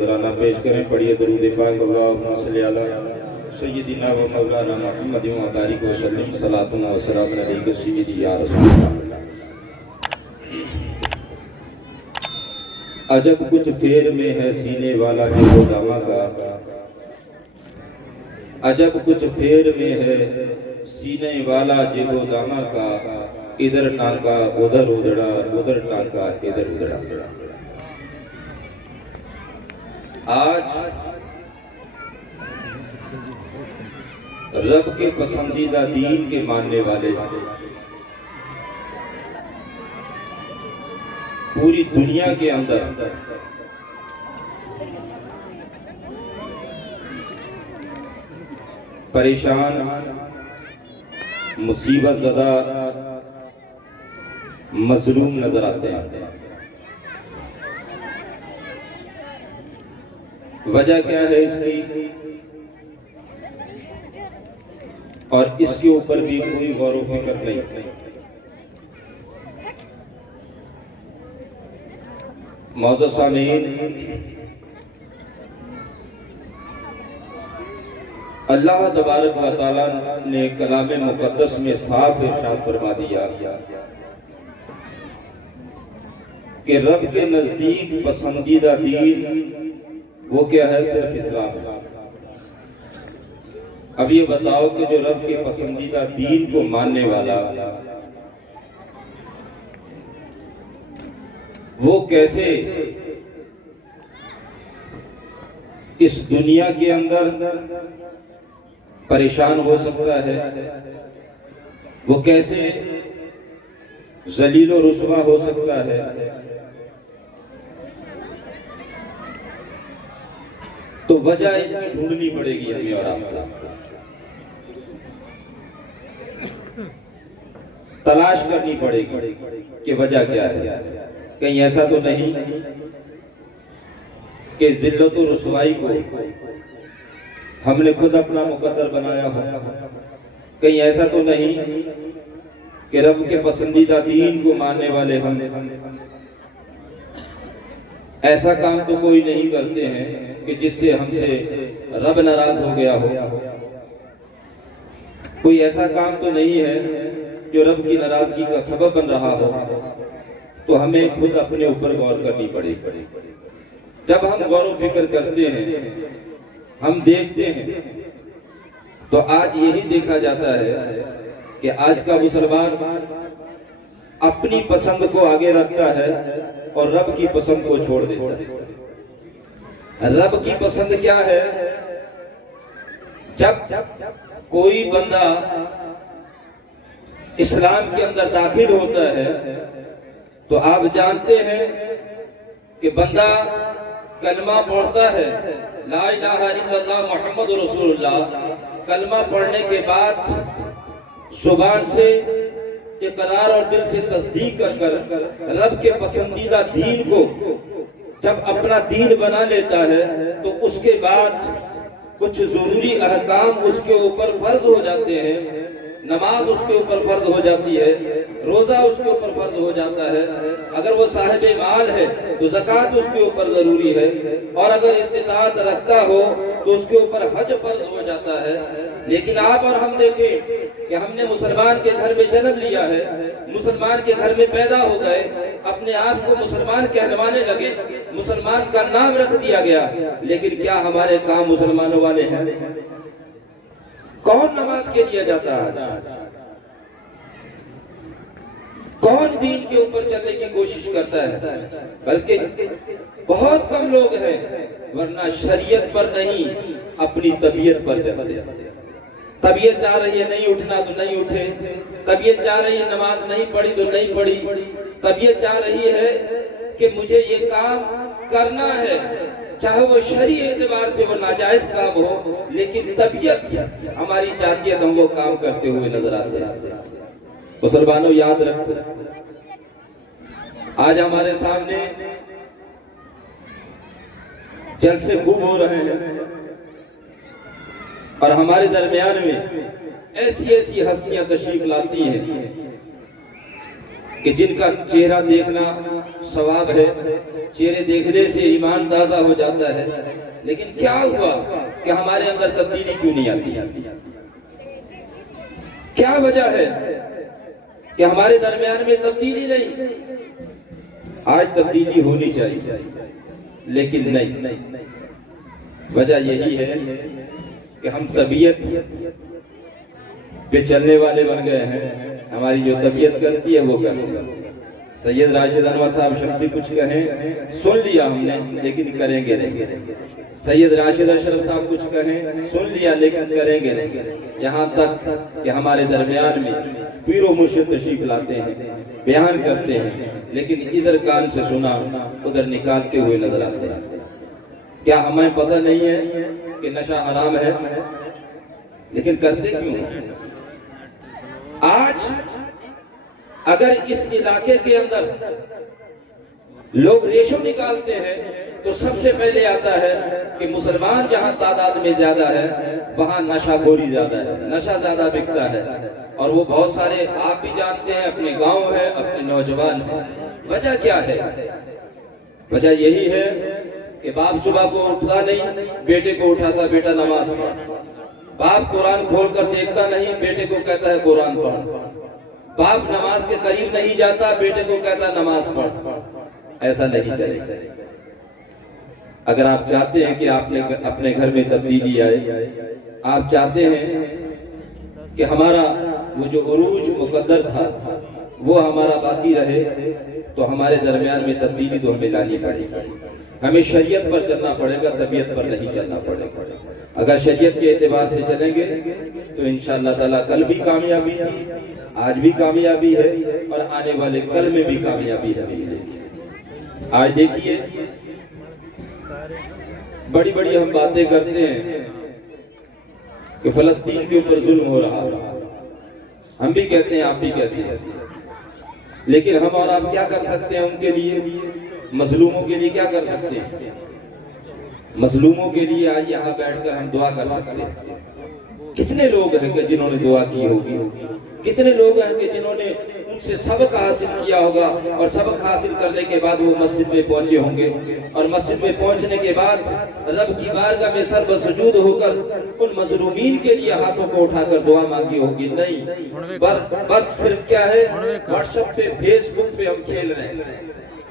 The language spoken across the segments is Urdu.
ذرانہ پیش کریں. پڑھیے درود پاک. اللہم صلی علی سیدنا و مولانا محمد و بارک وسلم. صلاۃ و سلام علیک سیدی یا رسول اللہ. عجب کچھ پھیر میں ہے سینے والا جو داما کا. عجب کچھ پھیر میں ہے سینے والا جو داما کا. ادھر ٹانکا ادھر ادھڑا ادھر ٹانکا ادھر ادھڑا. آج رب کے پسندیدہ دین کے ماننے والے پوری دنیا کے اندر پریشان مصیبت زدہ مظلوم نظر آتے ہیں. وجہ کیا ہے اس کی اور اس کے اوپر بھی کوئی غور و فکر نہیں. معزز سامعین، اللہ تبارک و تعالیٰ نے کلام مقدس میں صاف ارشاد فرما دیا کہ رب کے نزدیک پسندیدہ دین وہ کیا ہے؟ صرف اسلام. اب یہ بتاؤ کہ جو رب کے پسندیدہ دین کو ماننے والا وہ کیسے اس دنیا کے اندر پریشان ہو سکتا ہے؟ وہ کیسے ذلیل و رسوا ہو سکتا ہے؟ تو وجہ اس کی ڈھونڈنی پڑے گی ہمیں اور آپ کو. تلاش کرنی پڑے گی کہ وجہ کیا ہے. کہیں ایسا تو نہیں کہ ذلت و رسوائی کو ہم نے خود اپنا مقدر بنایا ہو. کہیں ایسا تو نہیں کہ رب کے پسندیدہ دین کو ماننے والے ہم ایسا کام تو کوئی نہیں کرتے ہیں کہ جس سے ہم سے رب ناراض ہو گیا ہو. کوئی ایسا کام تو نہیں ہے جو رب کی ناراضگی کا سبب بن رہا ہو. تو ہمیں خود اپنے اوپر غور کرنی پڑے. جب ہم غور و فکر کرتے ہیں، ہم دیکھتے ہیں، تو آج یہی دیکھا جاتا ہے کہ آج کا مسلمان اپنی پسند کو آگے رکھتا ہے اور رب کی پسند کو چھوڑ دیتا ہے. رب کی پسند کیا ہے؟ جب کوئی بندہ اسلام کے اندر داخل ہوتا ہے تو آپ جانتے ہیں کہ بندہ کلمہ پڑھتا ہے، لا الہ الا اللہ محمد رسول اللہ. کلمہ پڑھنے کے بعد زبان سے اقرار اور دل سے تصدیق کر کر رب کے پسندیدہ دین کو جب اپنا دین بنا لیتا ہے تو اس کے بعد کچھ ضروری احکام اس کے اوپر فرض ہو جاتے ہیں. نماز اس کے اوپر فرض ہو جاتی ہے، روزہ اس کے اوپر فرض ہو جاتا ہے. اگر وہ صاحب مال ہے تو زکوٰۃ اس کے اوپر ضروری ہے، اور اگر استطاعت رکھتا ہو تو اس کے اوپر حج فرض ہو جاتا ہے. لیکن آپ اور ہم دیکھیں کہ ہم نے مسلمان کے گھر میں جنم لیا ہے، مسلمان کے گھر میں پیدا ہو گئے، اپنے آپ کو مسلمان کہلوانے لگے، مسلمان کا نام رکھ دیا گیا. لیکن کیا ہمارے کام مسلمانوں والے ہیں؟ کون نماز کے لیے جاتا ہے؟ کون دین کے اوپر چلنے کی کوشش کرتا ہے؟ بلکہ بہت کم لوگ ہیں، ورنہ شریعت پر نہیں اپنی طبیعت پر چلتے ہیں. طبیعت چاہ رہی ہے نہیں اٹھنا تو نہیں اٹھے، طبیعت چاہ رہی ہے نماز نہیں پڑھی تو نہیں پڑھی، طبیعت چاہ رہی ہے کہ مجھے یہ کام کرنا ہے، چاہے وہ شرعی اعتبار سے وہ ناجائز کام ہو، لیکن طبیعت ہماری چاہتی ہے تو ہم وہ کام کرتے ہوئے نظر آتے ہیں. مسلمانوں یاد رکھو، آج ہمارے سامنے جلسے خوب ہو رہے ہیں اور ہمارے درمیان میں ایسی ایسی ہستیاں تشریف لاتی ہیں کہ جن کا چہرہ دیکھنا ثواب ہے، چہرے دیکھنے سے ایمان تازہ ہو جاتا ہے، لیکن کیا ہوا کہ ہمارے اندر تبدیلی کیوں نہیں آتی؟ کیا وجہ ہے کہ ہمارے درمیان میں تبدیلی نہیں؟ آج تبدیلی ہونی چاہیے لیکن نہیں، وجہ یہی ہے کہ ہم طبیعت پہ چلنے والے بن گئے ہیں، ہماری جو طبیعت کرتی ہے وہ کرتی ہے۔ سید راشد انور صاحب شمسی کچھ کہیں، سن لیا ہم نے لیکن کریں گے نہیں۔ سید راشد اشرف صاحب کچھ کہیں، سن لیا لیکن کریں گے نہیں۔ یہاں تک کہ ہمارے درمیان میں پیر و مرشد تشریف لاتے ہیں، بیان کرتے ہیں، لیکن ادھر کان سے سنا ادھر نکالتے ہوئے نظر آتے ہیں۔ کیا ہمیں پتہ نہیں ہے کہ نشہ حرام ہے؟ لیکن کرتے کیوں ہیں؟ آج اگر اس علاقے کے اندر لوگ ریشو نکالتے ہیں تو سب سے پہلے آتا ہے کہ مسلمان جہاں تعداد میں زیادہ ہے وہاں نشہ خوری زیادہ ہے، نشہ زیادہ بکتا ہے، اور وہ بہت سارے آپ بھی جانتے ہیں، اپنے گاؤں ہیں، اپنے نوجوان ہیں۔ وجہ کیا ہے؟ وجہ یہی ہے کہ باپ صبح کو اٹھتا نہیں، بیٹے کو اٹھاتا، بیٹا نماز پڑھ۔ باپ قرآن کھول کر دیکھتا نہیں، بیٹے کو کہتا ہے قرآن پڑھ۔ باپ نماز کے قریب نہیں جاتا، بیٹے کو کہتا نماز پڑھ۔ ایسا نہیں چلے گا۔ اگر آپ چاہتے ہیں کہ آپ نے اپنے گھر میں تبدیلی آئے، آپ چاہتے ہیں کہ ہمارا وہ جو عروج مقدر تھا وہ ہمارا باقی رہے، تو ہمارے درمیان میں تبدیلی تو ہمیں لانی پڑے گی۔ ہمیں شریعت پر چلنا پڑے گا، طبیعت پر نہیں چلنا پڑے گا۔ اگر شریعت کے اعتبار سے چلیں گے تو انشاءاللہ تعالیٰ کل بھی کامیابی تھی، آج بھی کامیابی ہے، اور آنے والے کل میں بھی کامیابی ہے۔ آج دیکھیے بڑی بڑی ہم باتیں کرتے ہیں کہ فلسطین کے اوپر ظلم ہو رہا ہے، ہم بھی کہتے ہیں، آپ بھی کہتے ہیں، لیکن ہم اور آپ کیا کر سکتے ہیں ان کے لیے؟ مظلوموں کے لیے کیا کر سکتے ہیں؟ مظلوموں کے لیے آج یہاں بیٹھ کر ہم دعا کر سکتے ہیں۔ کتنے لوگ ہیں کہ جنہوں نے دعا کی ہوگی، کتنے لوگ ہیں کہ جنہوں نے ان سے سبق حاصل کیا ہوگا، اور سبق حاصل کرنے کے بعد وہ مسجد میں پہنچے ہوں گے، اور مسجد میں پہنچنے کے بعد رب کی بارگاہ میں سر بسجود ہو کر ان مظلومین کے لیے ہاتھوں کو اٹھا کر دعا مانگی ہوگی۔ نہیں، بس صرف کیا ہے، واٹس ایپ پہ، فیس بک پہ ہم کھیل رہے ہیں،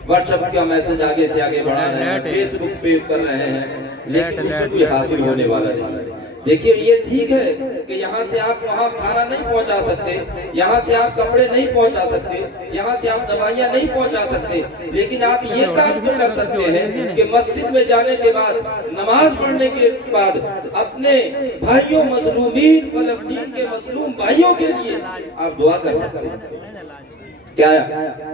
واٹس ایپ کا میسج آگے سے آگے بڑھا رہے ہیں، فیس بک پہ کر رہے ہیں، لیکن اس سے کوئی حاصل ہونے والا نہیں۔ دیکھیے یہ ٹھیک ہے کہ یہاں سے آپ وہاں کھانا نہیں پہنچا سکتے، یہاں سے آپ کپڑے نہیں پہنچا سکتے، یہاں سے آپ دوائیاں نہیں پہنچا سکتے، لیکن آپ یہ کام تو کر سکتے ہیں کہ مسجد میں جانے کے بعد، نماز پڑھنے کے بعد اپنے بھائیوں مظلومین، فلسطین کے مظلوم بھائیوں کے لیے آپ دعا کر سکتے ہیں۔ کیا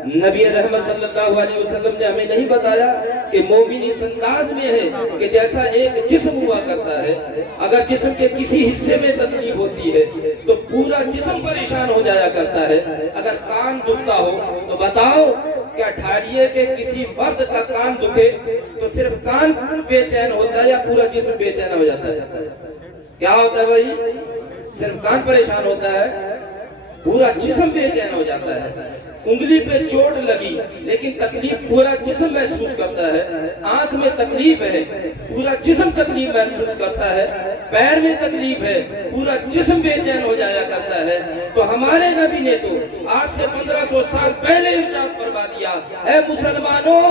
نبی رحمت صلی اللہ علیہ وسلم نے ہمیں نہیں بتایا کہ مومن اس انداز میں ہے کہ جیسا ایک جسم ہوا کرتا ہے، اگر جسم کے کسی حصے میں تکلیف ہوتی ہے تو پورا جسم پریشان ہو جایا کرتا ہے۔ اگر کان دکھتا ہو تو بتاؤ کیا ٹھاڑیے کے کسی فرد کا کان دکھے تو صرف کان بے چین ہوتا ہے یا پورا جسم بے چین ہو جاتا ہے؟ کیا ہوتا ہے بھائی؟ صرف کان پریشان ہوتا ہے، پورا جسم بے چین ہو جاتا ہے۔ انگلی پہ چوٹ لگی لیکن تکلیف پورا جسم محسوس کرتا ہے، آنکھ میں تکلیف ہے پورا جسم تکلیف محسوس کرتا ہے، پیر میں تکلیف ہے پورا جسم بے چین ہو جایا کرتا ہے۔ تو ہمارے نبی نے تو آج سے 1500 سال پہلے ارشاد فرما دیا، اے مسلمانوں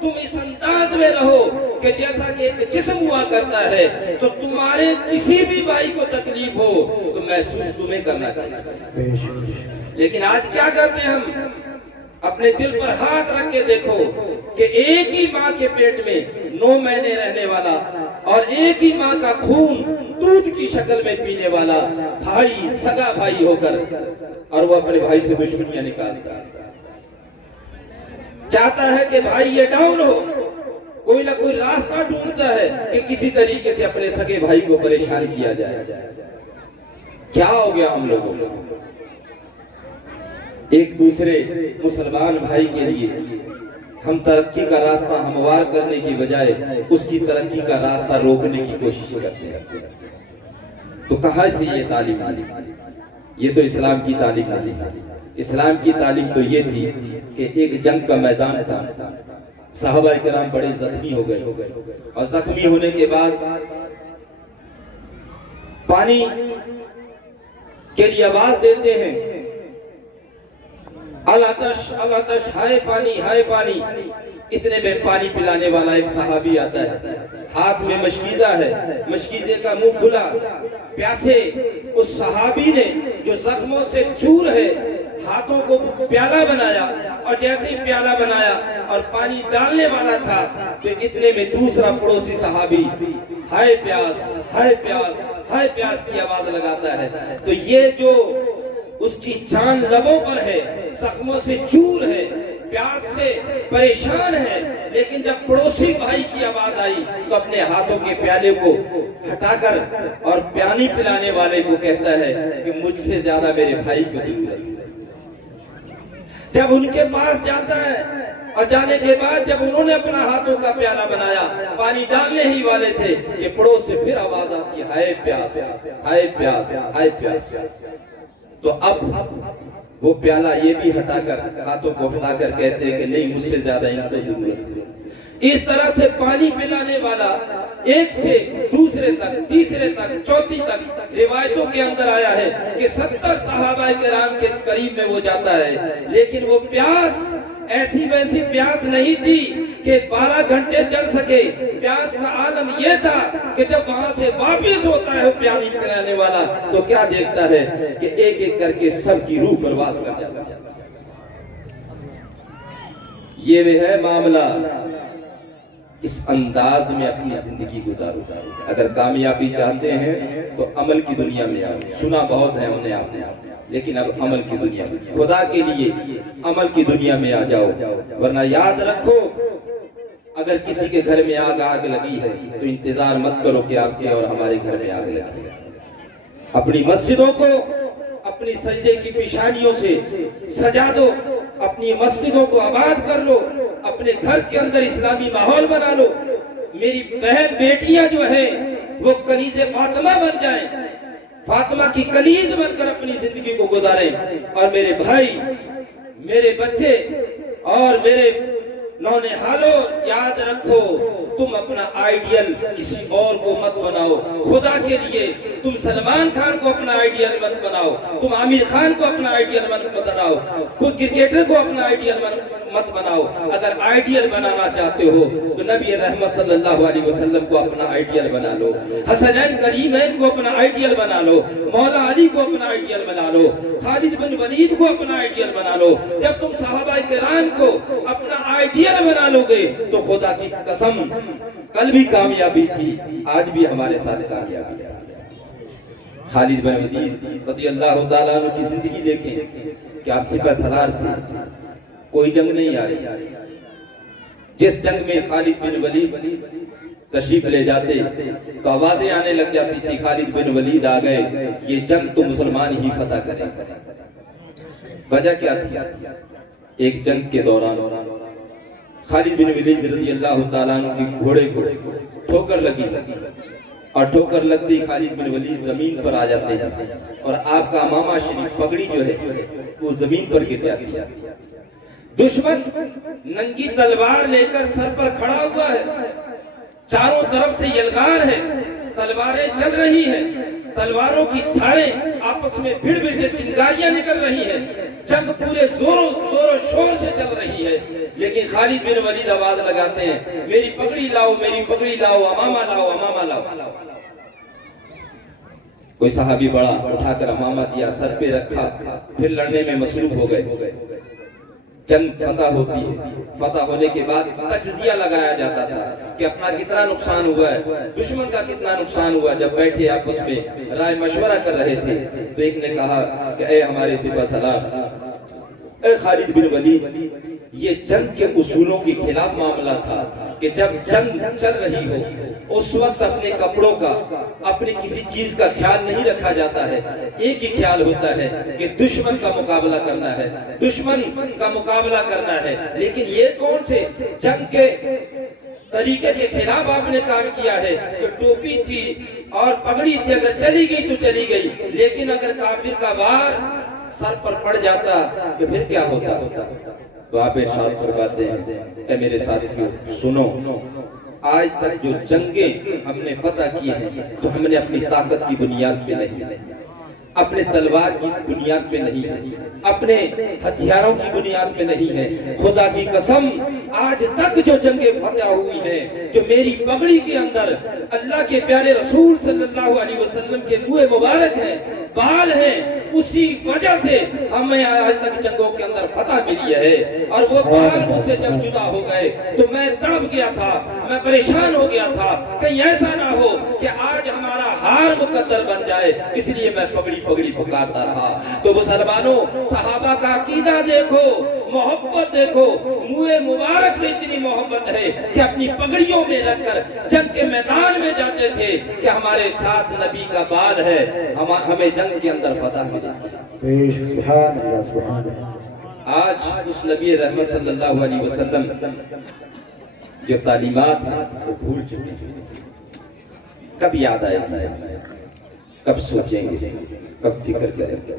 تم اس انداز میں رہو کہ جیسا کہ ایک جسم ہوا کرتا ہے، تو تمہارے کسی بھی بھائی کو تکلیف ہو تو محسوس تمہیں کرنا چاہیے۔ لیکن آج کیا کرتے ہیں ہم؟ اپنے دل پر ہاتھ رکھ کے دیکھو کہ ایک ہی ماں کے پیٹ میں 9 مہینے رہنے والا اور ایک ہی ماں کا خون دودھ کی شکل میں پینے والا بھائی، سگا بھائی ہو کر، اور وہ اپنے بھائی سے دشمنیاں نکالتا ہے، چاہتا ہے کہ بھائی یہ ڈاؤن ہو، کوئی نہ کوئی راستہ ڈھونڈتا ہے کہ کسی طریقے سے اپنے سگے بھائی کو پریشان کیا جائے۔ کیا ہو گیا ہم لوگوں کو؟ ایک دوسرے مسلمان بھائی کے لیے ہم ترقی کا راستہ ہموار کرنے کی بجائے اس کی ترقی کا راستہ روکنے کی کوشش کرتے ہیں۔ تو کہاں سے یہ تعلیم آئی؟ یہ تو اسلام کی تعلیم نہیں ہے۔ اسلام کی تعلیم تو یہ تھی کہ ایک جنگ کا میدان تھا، صحابہ کرام بڑے زخمی ہو گئے اور زخمی ہونے کے بعد پانی کے لیے آواز دیتے ہیں، العطش العطش، ہائے پانی ہائے پانی۔ اتنے میں پانی پلانے والا ایک صحابی آتا ہے، ہاتھ میں مشکیزہ ہے، مشکیزے کا منہ کھلا، پیاسے اس صحابی نے جو زخموں سے چور ہے ہاتھوں کو پیالہ بنایا، اور جیسے ہی پیالہ بنایا اور پانی ڈالنے والا تھا تو اتنے میں دوسرا پڑوسی صحابی ہائے پیاس ہائے پیاس ہائے پیاس کی آواز لگاتا ہے۔ تو یہ جو اس کی جان لبوں پر ہے، زخموں سے چور ہے، پیاس سے پریشان ہے، لیکن جب پڑوسی بھائی کی آواز آئی تو اپنے ہاتھوں کے پیالے کو ہٹا کر اور پانی پلانے والے کو کہتا ہے کہ مجھ سے زیادہ میرے بھائی کی ضرورت ہے۔ جب ان کے پاس جاتا ہے اور جانے کے بعد جب انہوں نے اپنا ہاتھوں کا پیالہ بنایا، پانی ڈالنے ہی والے تھے کہ پڑوس سے پھر آواز آتی ہے ہائے پیاس ہائے پیاس ہائے پیاس۔ تو اب وہ پیالہ یہ بھی ہٹا کر ہاتھوں کو ہٹا کر کہتے ہیں کہ نہیں، مجھ سے زیادہ ان کو ضرورت ہے۔ اس طرح سے پانی پلانے والا ایک سے دوسرے تک، تیسرے تک، چوتھی تک روایتوں کے اندر آیا ہے کہ 70 صحابہ کرام کے قریب میں وہ جاتا ہے، لیکن وہ پیاس ایسی ویسی پیاس نہیں تھی کہ 12 گھنٹے چل سکے۔ پیاس کا عالم یہ تھا کہ جب وہاں سے واپس ہوتا ہے پانی پلانے والا تو کیا دیکھتا ہے کہ ایک ایک کر کے سب کی روح پرواز کر جاتا ہے۔ یہ وہ ہے معاملہ، اس انداز میں اپنی زندگی گزارو۔ اگر کامیابی چاہتے ہیں تو عمل کی دنیا میں آؤ۔ سنا بہت ہے ہم نے آپ نے، لیکن اب عمل کی دنیا میں، خدا کے لیے عمل کی دنیا میں آ جاؤ، ورنہ یاد رکھو اگر کسی کے گھر میں آگ لگی ہے تو انتظار مت کرو کہ آپ کے اور ہمارے گھر میں آگ لگی ہے۔ اپنی مسجدوں کو اپنی سجدے کی پیشانیوں سے سجا دو، اپنی مسجدوں کو آباد کر لو، اپنے گھر کے اندر اسلامی ماحول بنا لو۔ میری بہن بیٹیاں جو ہیں وہ کنیز فاطمہ بن جائیں، فاطمہ کی کنیز بن کر اپنی زندگی کو گزاریں، اور میرے بھائی، میرے بچے اور میرے نونہالوں، یاد رکھو تم اپنا آئیڈیل کسی اور کو مت بناؤ۔ خدا کے لیے تم سلمان خان کو اپنا آئیڈیل مت بناؤ، تم عامر خان کو اپنا آئیڈیل مت بناؤ، کوئی کرکٹر کو اپنا آئیڈیل مت بناؤ۔ اگر آئیڈیل بنانا چاہتے ہو تو نبی رحمت صلی اللہ علیہ وسلم کو اپنا آئیڈیل بنا لو، حسنین کریمین کو اپنا آئیڈیل بنا لو، مولا علی کو اپنا آئیڈیل بنا لو، خالد بن ولید کو اپنا آئیڈیل بنا لو۔ جب تم صحابہ کرام کو اپنا آئیڈیل بنا لو گے تو خدا کی قسم کل بھی کامیابی تھی، آج بھی ہمارے ساتھ کامیابی ہے۔ خالد بن ولید رضی اللہ تعالیٰ عنہ کی زندگی دیکھیں کہ آپ سپہ سالار تھے، کوئی جنگ نہیں آئی۔ جس جنگ میں خالد بن ولید تشریف لے جاتے تو آوازیں آنے لگ جاتی تھی خالد بن ولید آ گئے، یہ جنگ تو مسلمان ہی فتح کریں۔ وجہ کیا تھی؟ ایک جنگ کے دوران خالد بن ولید رضی اللہ تعالیٰ عنہ کی گھوڑے کو ٹھوکر لگی، اور ٹھوکر لگتی خالد بن ولید زمین پر آ جاتے ہیں، اور آپ کا امامہ شریف پگڑی جو ہے وہ زمین پر گر جاتی ہے۔ دشمن ننگی تلوار لے کر سر پر کھڑا ہوا ہے، چاروں طرف سے یلغار ہے، تلواریں چل رہی ہیں، تلواروں کی دھاریں آپس میں بھڑ بھڑ کے چنگاریاں نکل رہی ہیں، جنگ پورے زور و شور سے چل رہی ہے، لیکن خالد بن ولید آواز لگاتے ہیں میری پگڑی لاؤ، میری پگڑی لاؤ، امامہ لاؤ، امامہ لاؤ۔ کوئی صحابی بڑا اٹھا کر امامہ دیا، سر پہ رکھا، پھر لڑنے میں مصروف ہو گئے۔ جنگ فتح ہوتی ہے، فتح ہونے کے بعد تجزیہ لگایا جاتا تھا کہ اپنا کتنا نقصان ہوا ہے، دشمن کا کتنا نقصان ہوا۔ جب بیٹھے آپس میں رائے مشورہ کر رہے تھے تو ایک نے کہا کہ اے ہمارے سپہ سالار، اے خالد بن ولید، یہ جنگ کے اصولوں کے خلاف معاملہ تھا کہ جب جنگ چل رہی ہو اس وقت اپنے کپڑوں کا، اپنی کسی چیز کا خیال نہیں رکھا جاتا ہے، ایک ہی خیال ہوتا ہے کہ دشمن کا مقابلہ کرنا ہے، دشمن کا مقابلہ کرنا ہے۔ لیکن یہ کون سے جنگ کے طریقے کے خلاف آپ نے کام کیا ہے کہ ٹوپی تھی اور پگڑی تھی، اگر چلی گئی تو چلی گئی، لیکن اگر کافر کا وار سر پر پڑ جاتا تو پھر کیا ہوتا؟ تو آپ ارشاد فرماتے ہیں اے میرے ساتھیوں سنو، آج تک جو جنگیں ہم نے فتح کی ہیں تو ہم نے اپنی طاقت کی بنیاد پہ نہیں، اپنے تلوار کی بنیاد پہ نہیں ہے، اپنے ہتھیاروں کی بنیاد پہ نہیں ہے۔ خدا کی قسم آج تک جو جنگیں فتح ہوئی ہیں، جو میری پگڑی کے اندر اللہ کے پیارے رسول صلی اللہ علیہ وسلم کے منہ مبارک ہیں، بال ہیں، اسی وجہ سے ہمیں آج تک جنگوں کے اندر فتح ملی ہے۔ اور وہ بال مجھ سے جب جدا ہو گئے تو میں تڑپ گیا تھا، میں پریشان ہو گیا تھا، کہیں ایسا نہ ہو کہ آج ہمارا ہار مقدر بن جائے، اس لیے میں پگڑی پکارتا رہا۔ تو مسلمانوں، صحابہ کا عقیدہ دیکھو، محبت دیکھو، منہ مبارک سے اتنی محبت ہے کہ اپنی پگڑیوں میں رکھ کر جنگ کے میدان میں جاتے تھے کہ ہمارے ساتھ نبی کا بال ہے، ہمیں جنگ کے اندر فتح ملی۔ سبحان اللہ سبحان اللہ۔ آج اس نبی رحمت صلی اللہ علیہ وسلم جو تعلیمات ہیں وہ بھول چکے ہیں، کب یاد آئے گی؟ کب سوچیں گے؟ کب فکر کریں گے؟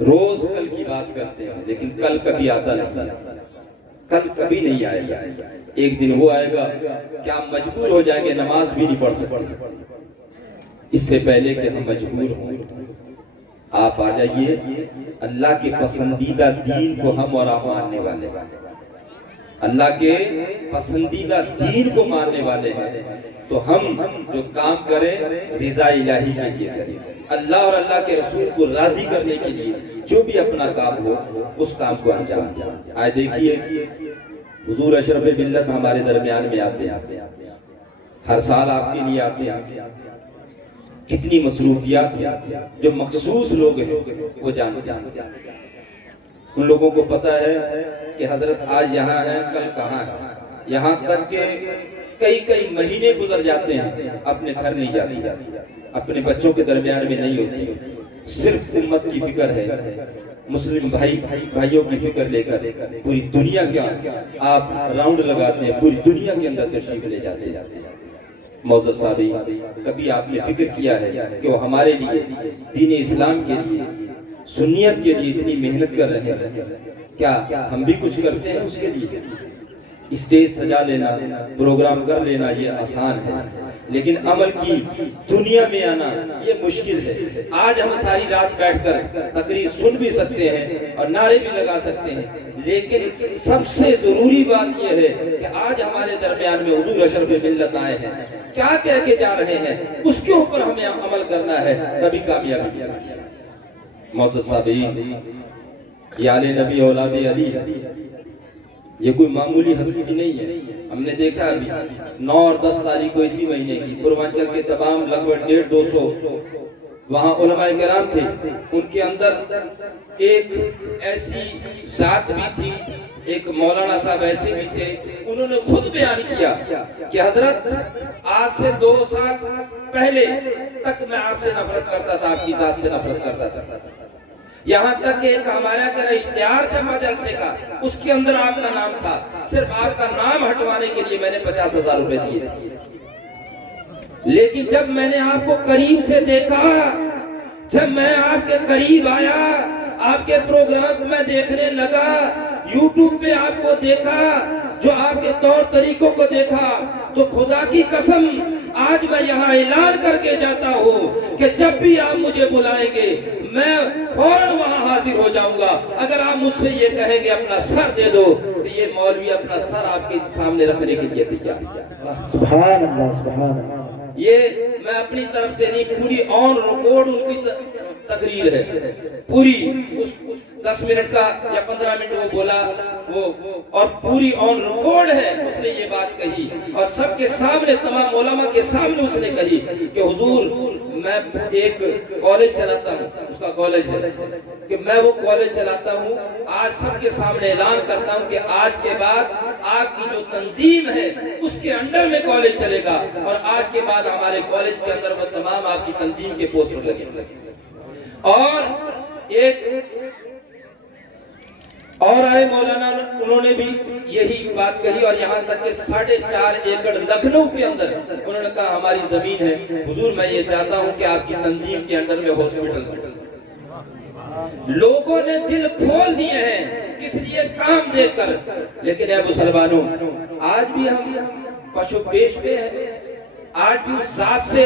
روز کل کی بات کرتے ہیں لیکن کل کبھی آتا نہیں، کل کبھی نہیں آئے گا۔ ایک دن وہ آئے گا کہ آپ مجبور ہو جائیں گے، نماز بھی نہیں پڑھ سکتے۔ اس سے پہلے کہ ہم مجبور ہوں، آپ آ جائیے، اللہ کے پسندیدہ دین کو ہم اور آپ ماننے والے، اللہ کے پسندیدہ دین کو ماننے والے ہیں، تو ہم جو کام کریں رضا الہی کے لیے کریں، اللہ اور اللہ کے رسول کو راضی کرنے کے لیے جو بھی اپنا کام ہو اس کام کو انجام دیں۔ آئے دیکھیے حضور اشرف ملت ہمارے درمیان میں آتے ہیں، ہر سال آپ کے لیے آتے ہیں، کتنی مصروفیات ہیں، جو مخصوص لوگ ہیں وہ جانتے ہیں، ان لوگوں کو پتا ہے کہ حضرت آج یہاں ہیں کل کہاں ہے، یہاں تک کہ کئی مہینے گزر جاتے ہیں اپنے گھر نہیں جاتے، اپنے بچوں کے درمیان میں نہیں ہوتی، صرف امت کی فکر ہے، مسلم بھائیوں کی فکر لے کر پوری دنیا کا آپ راؤنڈ لگاتے ہیں، پوری دنیا کے اندر تشریف لے جاتے ہیں۔ معزز صاحبی، کبھی آپ نے فکر کیا ہے کہ وہ ہمارے لیے دین اسلام کے لیے سنیت کے لیے اتنی محنت کر رہے ہیں، کیا ہم بھی کچھ کرتے ہیں اس کے لیے؟ اسٹیج سجا لینا، پروگرام کر لینا یہ آسان ہے، لیکن عمل کی دنیا میں آنا یہ مشکل ہے۔ آج ہم ساری رات بیٹھ کر تقریر سن بھی سکتے ہیں اور نعرے بھی لگا سکتے ہیں، لیکن سب سے ضروری بات یہ ہے کہ آج ہمارے درمیان میں حضور اشرف ملت آئے ہیں، کیا کہہ کے جا رہے ہیں اس کے اوپر ہمیں عمل کرنا ہے، تبھی کامیابی ملے۔ معزز صاحبین، یہ آل نبی اولاد علی ہے، یہ کوئی معمولی ہستی نہیں ہے۔ ہم نے دیکھا ابھی 9 اور 10 تاریخ کو اسی مہینے کی پوروانچل کے تمام لگ بھگ 150-200 وہاں علماء کرام تھے، ان کے اندر ایک ایسی ذات بھی تھی، ایک مولانا صاحب ایسے بھی تھے، انہوں نے خود بیان کیا کہ حضرت آج سے 2 سال پہلے تک میں آپ سے نفرت کرتا تھا، آپ کی ذات سے نفرت کرتا تھا، یہاں تک کہ ایک ہمارا اشتہار چھپا جلسے کا، اس کے اندر آپ کا نام تھا، صرف آپ کا نام ہٹوانے کے لیے میں نے 50,000 روپے دیے تھے۔ لیکن جب میں نے آپ کو قریب سے دیکھا، جب میں آپ کے قریب آیا، آپ کے پروگرام میں دیکھنے لگا، یوٹیوب پہ آپ کو دیکھا، جو آپ کے طور طریقوں کو دیکھا، تو خدا کی قسم آج میں یہاں اعلان کر کے جاتا ہوں کہ جب بھی آپ مجھے بلائیں گے میں فوراً وہاں حاضر ہو جاؤں گا۔ اگر آپ مجھ سے یہ کہیں گے اپنا سر دے دو، تو یہ مولوی اپنا سر آپ کے سامنے رکھنے کے لیے تیار ہے۔ سبحان اللہ سبحان اللہ۔ یہ میں اپنی طرف سے نہیں، پوری آن ریکارڈ ان کی تقریر ہے، پوری 10 منٹ کا یا 15 منٹ وہ بولا، اور پوری آن ریکارڈ ہے، اس نے یہ بات کہی اور سب کے سامنے، تمام علماء کے سامنے اس نے کہی کہ حضور میں ایک کالج چلاتا ہوں، اس کا کالج ہے کہ میں وہ کالج چلاتا ہوں، آج سب کے سامنے اعلان کرتا ہوں کہ آج کے بعد آپ کی جو تنظیم ہے اس کے انڈر میں کالج چلے گا، اور آج کے بعد ہمارے کالج کے اندر وہ تمام آپ کی تنظیم کے پوسٹر لگے۔ اور ایک اور آئے مولانا، انہوں نے بھی یہی بات کہی، اور یہاں تک کہ 4.5 ایکڑ لکھنؤ کے اندر انہوں نے کہا ہماری زمین ہے، حضور میں یہ چاہتا ہوں کہ آپ کی تنظیم کے اندر میں ہاسپٹل بنے۔ لوگوں نے دل کھول دیے ہیں کس لیے؟ کام دیکھ کر. لیکن اے مسلمانوں، آج بھی ہم پشو پیش پہ ہیں، آج بھی اس ذات سے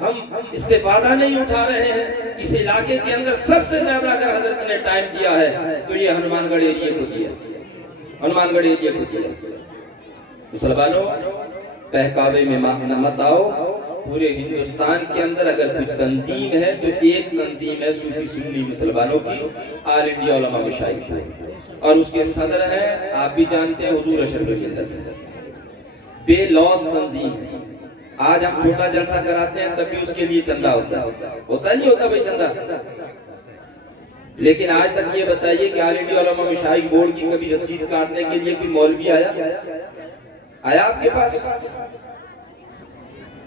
ہم استفادہ نہیں اٹھا رہے ہیں. اس علاقے کے اندر سب سے زیادہ اگر حضرت نے ٹائم دیا ہے تو یہ ہنومان گڑھ ایریے کو دیا، ہنومان گڑھ ایریے کو دیا. مسلمانوں، بہکاوے میں مت آؤ. پورے ہندوستان کے اندر اگر کوئی تنظیم ہے تو ایک تنظیم ہے صوفی سنی مسلمانوں کی، آل انڈیا علماء مشائخ، اور اس کے صدر ہیں آپ بھی جانتے ہیں حضور اشرف ملت. بے لوث تنظیم ہے. آج ہم چھوٹا جلسہ کراتے ہیں تب بھی اس کے لیے چندہ ہوتا نہیں ہوتا بھائی چندہ. لیکن آج تک یہ بتائیے کہ آل انڈیا علماء مشائخ بورڈ کی کبھی رسید کاٹنے کے لیے کوئی مولوی آیا آپ کے پاس؟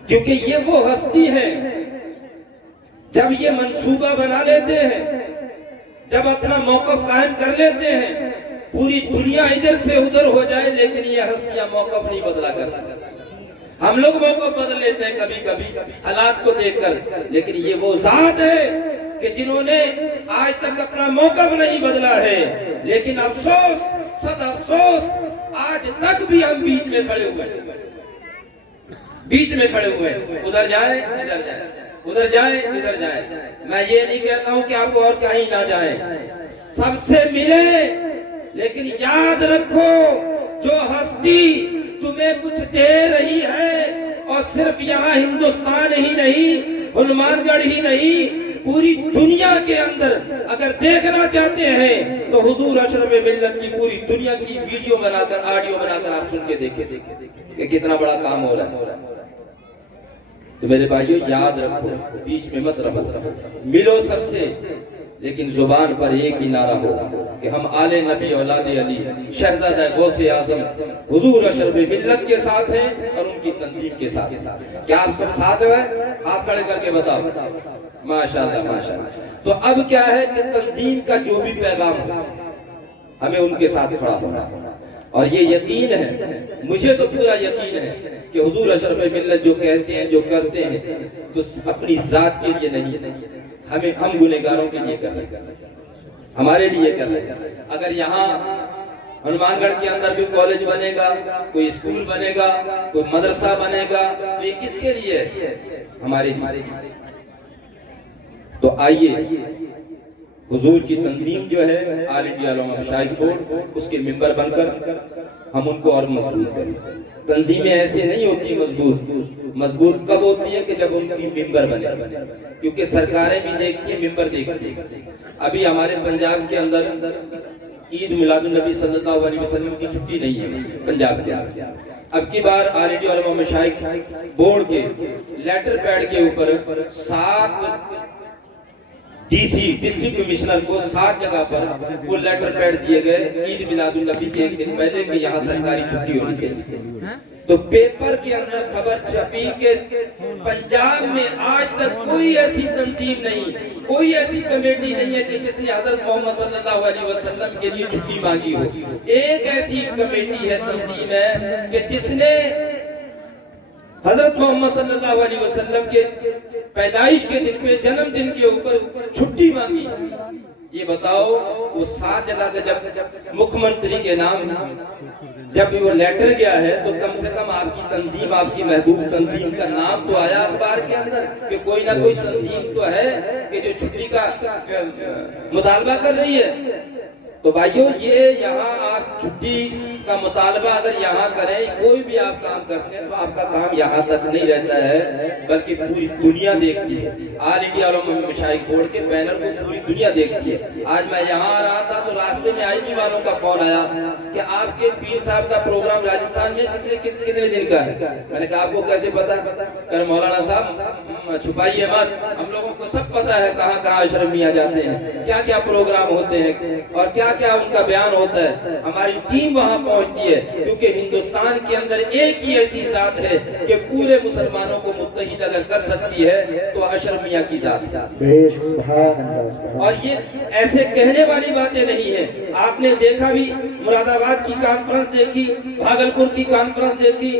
کیونکہ یہ وہ ہستی ہے جب یہ منصوبہ بنا لیتے ہیں، جب اپنا موقف قائم کر لیتے ہیں، پوری دنیا ادھر سے ادھر ہو جائے لیکن یہ ہستیاں موقف نہیں بدلا کرتی. ہم لوگ موقف بدل لیتے ہیں کبھی کبھی حالات کو دیکھ کر، لیکن یہ وہ ذات ہے کہ جنہوں نے آج تک اپنا موقف نہیں بدلا ہے. لیکن افسوس، صد افسوس، آج تک بھی ہم بیچ میں کھڑے ہوئے ہیں، بیچ میں کھڑے ہوئے ہیں. ادھر جائیں ادھر جائیں، ادھر جائیں ادھر جائیں. میں یہ نہیں کہتا ہوں کہ آپ اور کہیں نہ جائیں، سب سے ملیں، لیکن یاد رکھو جو ہستی تمہیں کچھ دے رہی ہے، اور صرف یہاں ہندوستان ہی نہیں، ہنومان گڑھ ہی نہیں، پوری دنیا کے اندر اگر دیکھنا چاہتے ہیں تو حضور اشرف ملت کی پوری دنیا کی ویڈیو بنا کر، آڈیو بنا کر آپ سن کے دیکھیں کہ کتنا بڑا کام ہو رہا ہے. تو میرے بھائیو یاد رکھو، بیچ میں مت رہو، ملو سب سے، لیکن زبان پر ایک ہی نعرہ ہو کہ ہم آل نبی اولاد علی شہزادہ غوث اعظم حضور اشرف ملت کے ساتھ ہیں اور ان کی تنظیم کے ساتھ ہیں. کیا آپ سب ساتھ ہیں؟ ہاتھ کھڑے کر کے بتاؤ. ماشاءاللہ ماشاءاللہ. تو اب کیا ہے کہ تنظیم کا جو بھی پیغام ہو ہمیں ان کے ساتھ کھڑا ہونا، اور یہ یقین ہے، مجھے تو پورا یقین ہے کہ حضور اشرف ملت جو کہتے ہیں، جو کرتے ہیں، تو اپنی ذات کے لیے نہیں، ہم گنہگاروں کے لیے کر رہے ہیں، ہمارے لیے کر رہے ہیں. اگر یہاں ہنومان گڑھ کے اندر بھی کالج بنے گا، کوئی اسکول بنے گا، کوئی مدرسہ بنے گا، تو یہ کس کے لیے؟ ہمارے لیے. تو آئیے حضور کی تنظیم جو ہے آل انڈیا علماء مشائخ بورڈ، اس کے ممبر بن کر ہم ان کو اور مضبوط کریں. تنظیمیں ایسے نہیں ہوتی مضبوط کب ہوتی ہے کہ جب ان کی ممبر بنے، کیونکہ سرکاریں بھی دیکھتی ہیں، ممبر دیکھتی ہیں. ابھی ہمارے پنجاب کے اندر عید میلاد النبی صلی اللہ علیہ وسلم کی چھٹی نہیں ہے پنجاب کے اندر. اب کی بار آل انڈیا علماء مشائخ بورڈ کے لیٹر پیڈ کے اوپر 7 ڈی سی ڈسٹرکٹ کمشنر کو 7 جگہ پر وہ لیٹر پیڈ دیے گئے عید میلاد النبی کے ایک دن پہلے کہ یہاں سرکاری چھٹی ہونی چاہیے. تو پیپر کے اندر خبر چھپی کہ پنجاب میں آج تک کوئی ایسی تنظیم نہیں، کوئی ایسی کمیٹی نہیں ہے کہ جس نے حضرت محمد صلی اللہ علیہ وسلم کے لیے چھٹی مانگی ہو. ایک ایسی کمیٹی ہے، تنظیم ہے کہ جس نے حضرت محمد صلی اللہ علیہ وسلم کے پیدائش کے دن پہ، جنم دن کے اوپر چھٹی مانگی. یہ بتاؤ وہ 7 جگہ کا جب مکھ منتری کے نام جب وہ لیٹر گیا ہے تو کم سے کم آپ کی تنظیم، آپ کی محبوب تنظیم کا نام تو آیا اخبار کے اندر کہ کوئی نہ کوئی تنظیم تو ہے کہ جو چھٹی کا مطالبہ کر رہی ہے. تو بھائیو یہ یہاں آپ چھٹی کا مطالبہ اگر یہاں کریں، کوئی بھی آپ کام کرتے ہیں تو آپ کا کام یہاں تک نہیں رہتا ہے بلکہ پوری دنیا دیکھتی ہے. آل انڈیا علماء مشائخ بورڈ کے بینر کو پوری دنیا دیکھتی ہے. آج میں یہاں آ رہا تھا تو راستے میں IB والوں کا فون آیا کہ آپ کے پیر صاحب کا پروگرام راجستھان میں کتنے دن کا ہے. میں نے کہا آپ کو کیسے پتا؟ کہ مولانا صاحب چھپائیے مت، ہم لوگوں کو سب پتا ہے کہاں کہاں اشرف میاں جاتے ہیں، کیا کیا پروگرام ہوتے ہیں اور کیا کیا ان کا بیان ہوتا ہے. ہماری ٹیم وہاں پہنچتی ہے کیونکہ ہندوستان کے اندر ایک ہی ایسی ذات ہے کہ پورے مسلمانوں کو متحد اگر کر سکتی ہے تو اشرف میاں کی ذات ہے. اور یہ ایسے کہنے والی باتیں نہیں ہیں. آپ نے دیکھا بھی، مراد آباد کی کانفرنس دیکھی، بھاگلپور کی کانفرنس دیکھی،